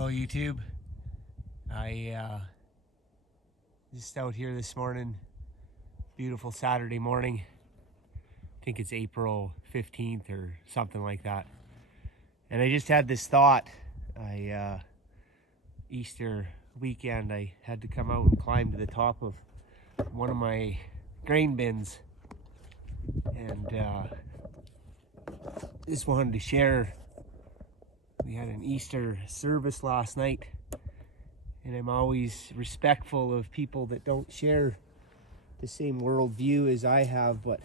Hello, YouTube. I just out here this morning. Beautiful Saturday morning. I think it's April 15th or something like that. And I just had this thought. Easter weekend, I had to come out and climb to the top of one of my grain bins. And just wanted to share. We had an Easter service last night. And I'm always respectful of people that don't share the same worldview as I have, but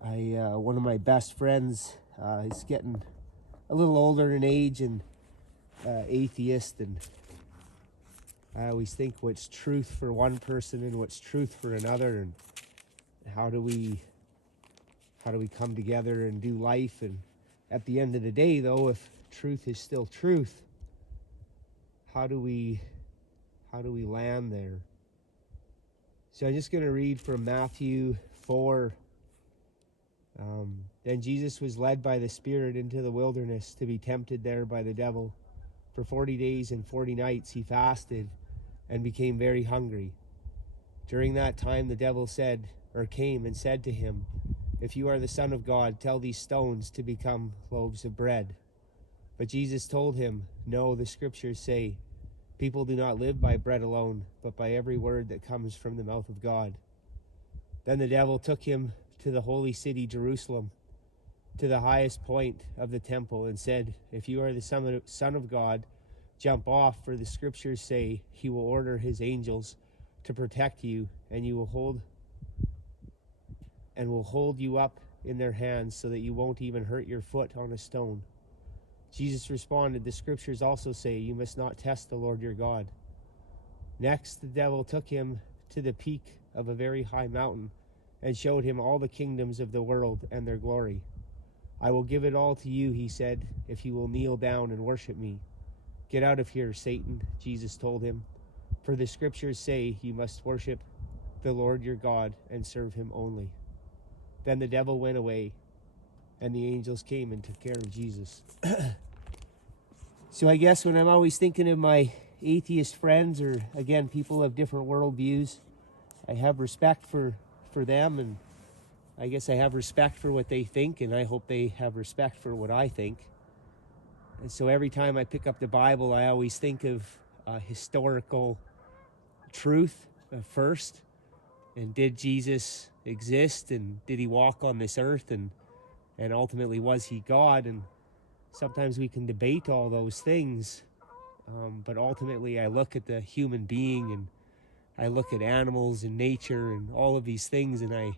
one of my best friends is getting a little older in age and atheist, and I always think what's truth for one person and what's truth for another, and how do we come together and do life. And at the end of the day, though, if truth is still truth, how do we land there? So I'm just going to read from Matthew 4. Then Jesus was led by the Spirit into the wilderness to be tempted there by the devil. For 40 days and 40 nights he fasted and became very hungry. During that time the devil came and said to him, "If you are the Son of God, tell these stones to become loaves of bread." But Jesus told him, "No, the scriptures say, people do not live by bread alone, but by every word that comes from the mouth of God." Then the devil took him to the holy city, Jerusalem, to the highest point of the temple, and said, "If you are the Son of God, jump off, for the scriptures say he will order his angels to protect you, and will hold you up in their hands so that you won't even hurt your foot on a stone." Jesus responded, "The scriptures also say you must not test the Lord your God." Next, the devil took him to the peak of a very high mountain and showed him all the kingdoms of the world and their glory. "I will give it all to you," he said, "if you will kneel down and worship me." "Get out of here, Satan," Jesus told him, "for the scriptures say you must worship the Lord your God and serve him only." Then the devil went away, and the angels came and took care of Jesus. So I guess when I'm always thinking of my atheist friends, or again, people of different worldviews, I have respect for them, and I guess I have respect for what they think, and I hope they have respect for what I think. And so every time I pick up the Bible, I always think of historical truth first. And did Jesus exist, and did he walk on this earth, and ultimately was he God? And sometimes we can debate all those things, but ultimately I look at the human being, and I look at animals and nature and all of these things, and I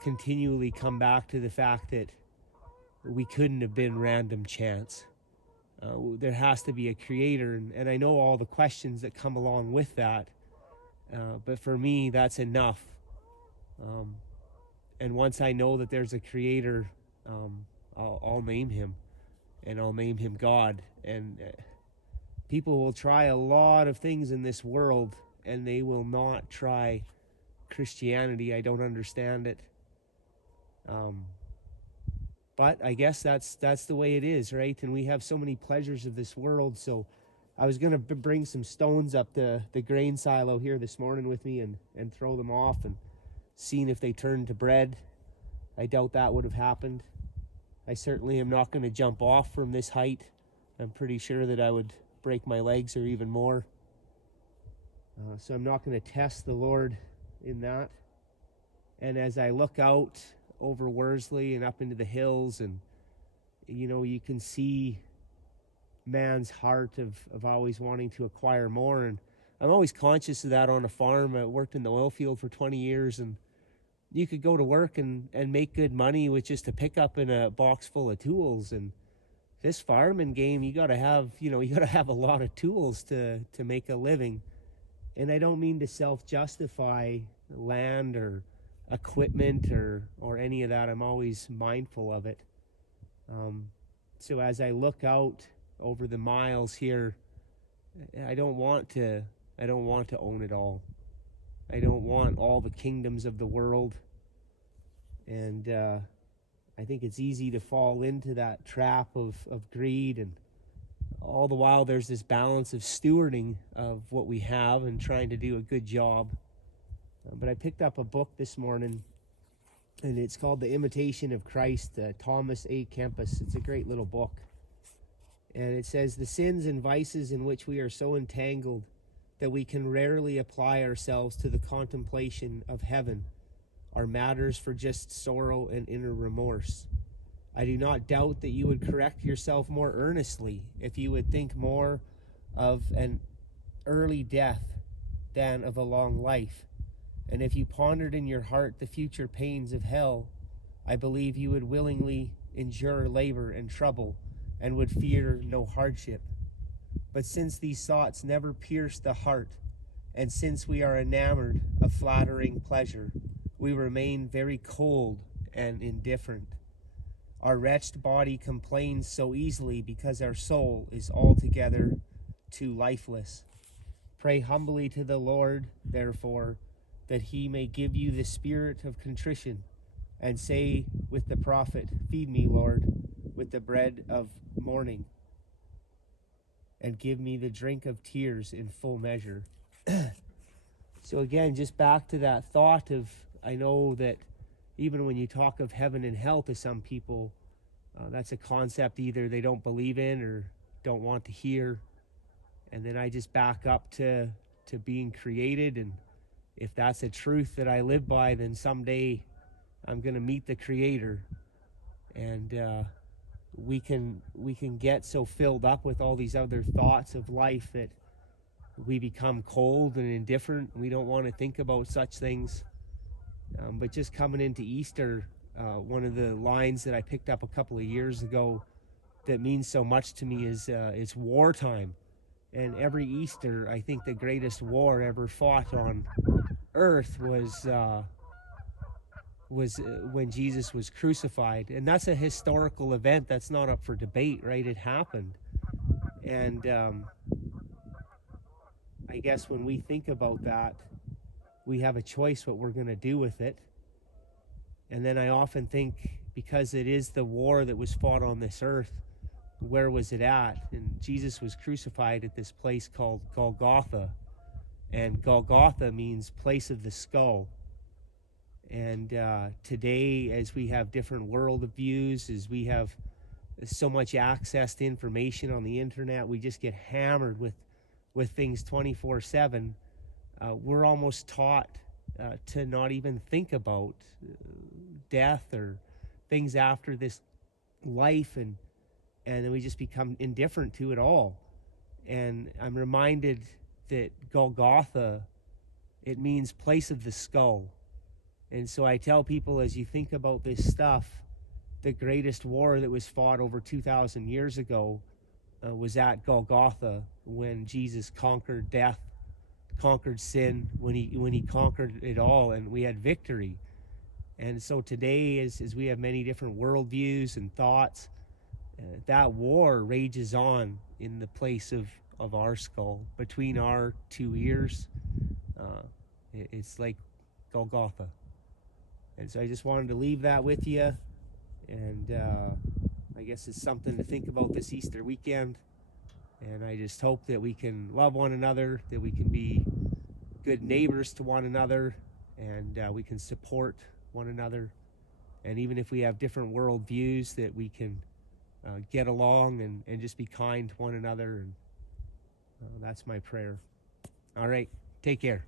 continually come back to the fact that we couldn't have been random chance. There has to be a creator, and I know all the questions that come along with that, but for me that's enough. And once I know that there's a creator, I'll name him, and I'll name him God. And people will try a lot of things in this world, and they will not try Christianity. I don't understand it. But I guess that's the way it is, right? And we have so many pleasures of this world. So I was going to bring some stones up the grain silo here this morning with me and throw them off and seeing if they turned to bread. I doubt that would have happened. I certainly am not going to jump off from this height. I'm pretty sure that I would break my legs or even more. So I'm not going to test the Lord in that. And as I look out over Worsley and up into the hills, and you can see man's heart of always wanting to acquire more. And I'm always conscious of that on a farm. I worked in the oil field for 20 years, and you could go to work and make good money with just a pickup and a box full of tools. And this farming game, you gotta have a lot of tools to make a living. And I don't mean to self-justify land or equipment or any of that. I'm always mindful of it. So as I look out over the miles here, I don't want to own it all. I don't want all the kingdoms of the world. And I think it's easy to fall into that trap of greed and all the while there's this balance of stewarding of what we have and trying to do a good job. But I picked up a book this morning, and it's called The Imitation of Christ, Thomas A. Kempis. It's a great little book. And it says, the sins and vices in which we are so entangled that we can rarely apply ourselves to the contemplation of heaven are matters for just sorrow and inner remorse. I do not doubt that you would correct yourself more earnestly if you would think more of an early death than of a long life. And if you pondered in your heart the future pains of hell, I believe you would willingly endure labor and trouble and would fear no hardship. But since these thoughts never pierce the heart, and since we are enamored of flattering pleasure, we remain very cold and indifferent. Our wretched body complains so easily because our soul is altogether too lifeless. Pray humbly to the Lord, therefore, that he may give you the spirit of contrition, and say with the prophet, feed me, Lord, with the bread of mourning, and give me the drink of tears in full measure. So again, just back to that thought of, I know that even when you talk of heaven and hell to some people, that's a concept either they don't believe in or don't want to hear. And then I just back up to being created, and if that's a truth that I live by, then someday I'm going to meet the Creator. And we can get so filled up with all these other thoughts of life that we become cold and indifferent. We don't want to think about such things. But just coming into Easter, one of the lines that I picked up a couple of years ago that means so much to me is it's wartime. And every Easter, I think the greatest war ever fought on earth was when Jesus was crucified. And that's a historical event that's not up for debate, right? It happened. And I guess when we think about that, we have a choice what we're going to do with it. And then I often think, because it is the war that was fought on this earth, where was it at? And Jesus was crucified at this place called Golgotha. And Golgotha means place of the skull. And today, as we have different world views, as we have so much access to information on the internet, we just get hammered with things 24/7. We're almost taught to not even think about death or things after this life, and then we just become indifferent to it all. And I'm reminded that Golgotha, it means place of the skull. And so I tell people, as you think about this stuff, the greatest war that was fought over 2,000 years ago was at Golgotha, when Jesus conquered death, conquered sin, when he conquered it all, and we had victory. And so today, as we have many different worldviews and thoughts, that war rages on in the place of our skull, between our two ears. It's like Golgotha. And so I just wanted to leave that with you. And I guess it's something to think about this Easter weekend. And I just hope that we can love one another, that we can be good neighbors to one another, and we can support one another. And even if we have different world views, that we can get along and just be kind to one another. And that's my prayer. All right, take care.